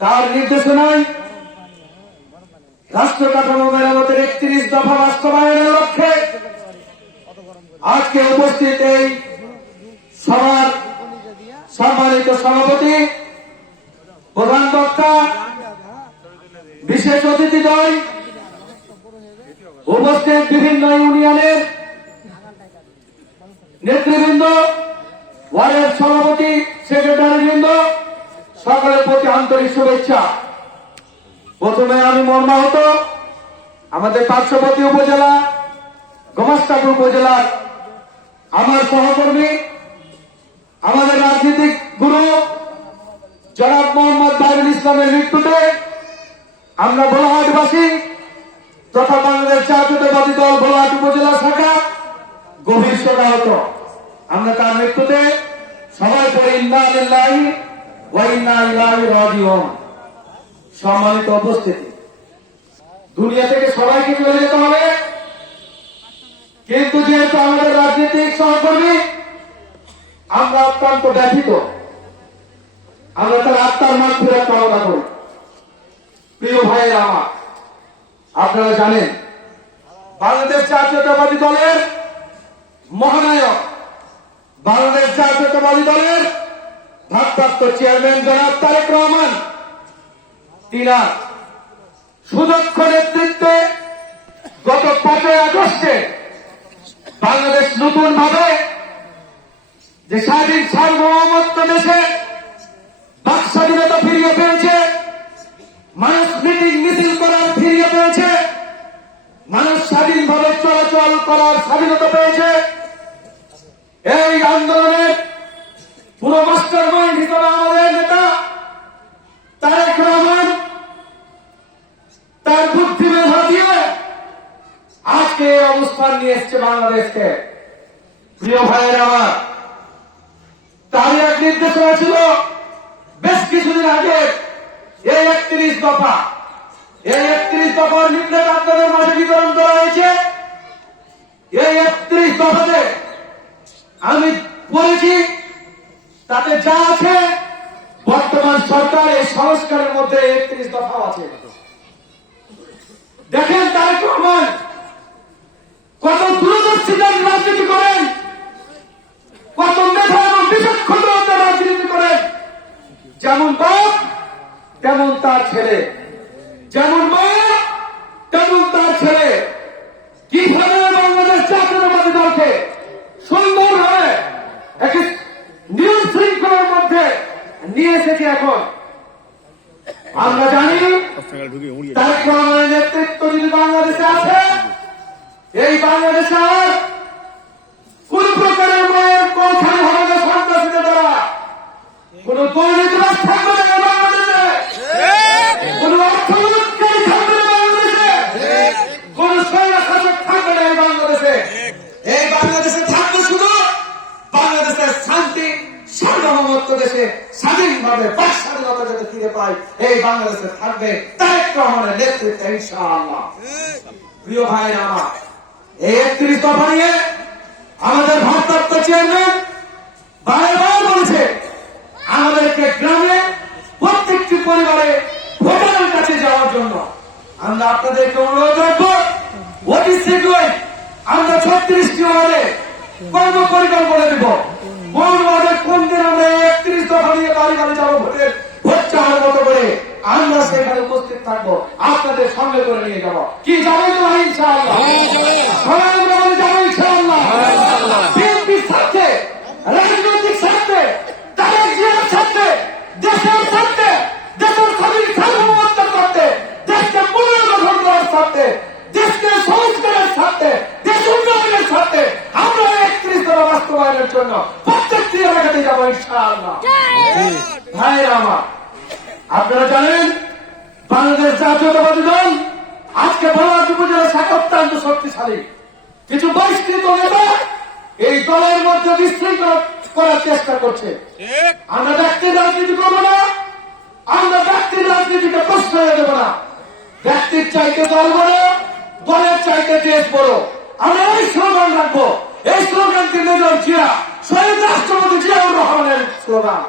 তার নির্দেশনায় রাষ্ট্র কাঠামো মেরামতের 31 দফা বাস্তবায়নের লক্ষ্যে আজকে উপস্থিত এই সভার সম্মানিত সভাপতি, প্রধান বক্তা, বিশেষ অতিথিদ্বয়, উপস্থিত বিভিন্ন ইউনিয়নের নেতৃবৃন্দ, ওয়ার্ডের সভাপতি, সেক্রেটারিবৃন্দ, সকলের প্রতি আন্তরিক শুভেচ্ছা। প্রথমে আমি মর্মাহত আমাদের পার্শ্ববর্তী উপজেলা গোমাস্তাপুর উপজেলার আমার সহকর্মী, আমাদের রাজনৈতিক গুরু জনাব মোহাম্মদ বাইরুল ইসলামের মৃত্যুতে আমরা ভোলাহাটবাসী তথা বাংলাদেশ জাতীয়তাবাদী দল ভোলাহাট উপজেলা শাখা গভীর শোকাহত। আমরা তার মৃত্যুতে সবাই পড়ে ইন্না লিল্লাহি ওয়া ইন্না ইলাইহি রাজিউন। সম্মানিত উপস্থিতি, দুনিয়া থেকে সবাইকে চলে যেতে হবে, কিন্তু যেহেতু আমাদের রাজনৈতিক সহকর্মী, আমরা অত্যন্ত ব্যথিত। আমরা তার আত্মার মাগফিরাত কামনা করি। প্রিয় ভাইয়েরা আমার, আপনারা জানেন বাংলাদেশ জাতীয়তাবাদী দলের মহানায়ক, বাংলাদেশ জাতীয়তাবাদী দলের ভারপ্রাপ্ত চেয়ারম্যান জনাব তারেক রহমান, তিনার সুদক্ষ নেতৃত্বে গত 5 আগস্টে বাংলাদেশ নতুন ভাবে যে স্বাধীন সার্বভৌমত্ব দেশে বাক স্বাধীনতা ফিরিয়ে পেয়েছে, মানুষ মিটিং মিছিল করার ফিরিয়ে পেয়েছে, মানুষ স্বাধীনভাবে চলাচল করার স্বাধীনতা পেয়েছে। এই আন্দোলনের পুরো মাস্টার মাইন্ড হিসেবে আমাদের নেতা তারেক রহমান তার বুদ্ধি মেধা দিয়ে আজকে অবস্থান নিয়ে এসছে বাংলাদেশকে। প্রিয় ভাইয়ের আমার, তার এক নির্দেশনা ছিল বেশ কিছুদিন আগে, এই 31 দফা, এই 31 দফার লিফলেট আপনাদের মাঝে বিতরণ করা হয়েছে। এই 31 দফাতে আমি পড়েছি, তাতে যা আছে বর্তমান সরকার এই সংস্কারের মধ্যে 31 দফা আছে। দেখেন তারেক রহমান কত দূরদর্শিতার রাজনীতি করেন, কত মেধা এবং বিচক্ষণতার রাজনীতি করেন। যেমন বাপ তেমন তার ছেলে, যেমন মা তেমন তার ছেলে। কিভাবে বাংলাদেশ জাতীয়তাবাদী দলকে সুন্দরভাবে একটি নিয়ম শৃঙ্খলার মধ্যে নিয়ে এসেছে। এখন আমরা জানি তারেক রহমানের নেতৃত্ব যদি বাংলাদেশে আছে, এই বাংলাদেশে আর কোন প্রকারের মায়ের কোথায় হবে না, সন্ত্রাসীদের দ্বারা কোন দুর্নীতিবাজ থাকবে না বাংলাদেশে, কোন অর্থনীতিকারী থাকবে না বাংলাদেশে, কোন স্বৈরশাসক থাকবে না এই বাংলাদেশে। এই বাংলাদেশে থাকবে শুধু বাংলাদেশের শান্তি সার্বভৌমত্ব, দেশে স্বাধীনভাবে বাক স্বাধীনতা যাতে ফিরে পায়, এই বাংলাদেশে থাকবে তারেক রহমানের নেতৃত্বে ইনশাআল্লাহ। প্রিয় ভাইয়েরা আমার, এই 31 দফা নিয়ে আমাদের ভারপ্রাপ্ত চেয়ারম্যান বারবার বলেছে আমাদেরকে গ্রামে প্রত্যেকটি পরিবারে ভোটারের কাছে যাওয়ার জন্য। আমরা আপনাদেরকে অনুরোধ রাখবো, অতি শীঘ্রই আমরা 36টি ওয়ার্ডে কর্ম পরিকল্পনা দেব। কোন ওয়ার্ডে কোন দিন আমরা 31 দফা নিয়ে বাড়ি বাড়ি যাবো, ভোট চাওয়ার মতো করে আমরা সেখানে উপস্থিত থাকবো, আপনাদের সঙ্গে করে নিয়ে যাবো। কি যাবে তো ভাই ইনশাআল্লাহ, সবাই আমরা বলে যাবো ইনশাআল্লাহ। বিএনপির স্বার্থে, রাজনৈতিক স্বার্থে, তারেক জিয়ার স্বার্থে, দেশের স্বার্থে, দেশের স্বাধীন সার্বভৌমত্বের স্বার্থে, দেশকে পুনর্গঠন করার স্বার্থে, দেশকে সংস্কারের স্বার্থে, দেশ উন্নয়নের স্বার্থে আমরা 31 দফা বাস্তবায়নের জন্য প্রত্যেকটি এলাকাতে যাবো ইনশাআল্লাহ। ভাইরা আমার, আপনারা জানেন বাংলাদেশ জাতীয়তাবাদী দল আজকে ভোলাহাট উপজেলা শাখা অত্যন্ত শক্তিশালী। কিছু বহিষ্কৃত নেতা এই দলের মধ্যে বিশৃঙ্খলা করার চেষ্টা করছে। আমরা ব্যক্তির রাজনীতি করবো না, আমরা ব্যক্তির রাজনীতিকে প্রশ্রয় দেব না। ব্যক্তির চাইতে দল বড়, দলের চাইতে দেশ বড়। আমরা এই স্লোগান রাখবো। এই স্লোগানটি মেজর জিয়া, শহীদ রাষ্ট্রপতি জিয়াউর রহমানের স্লোগান।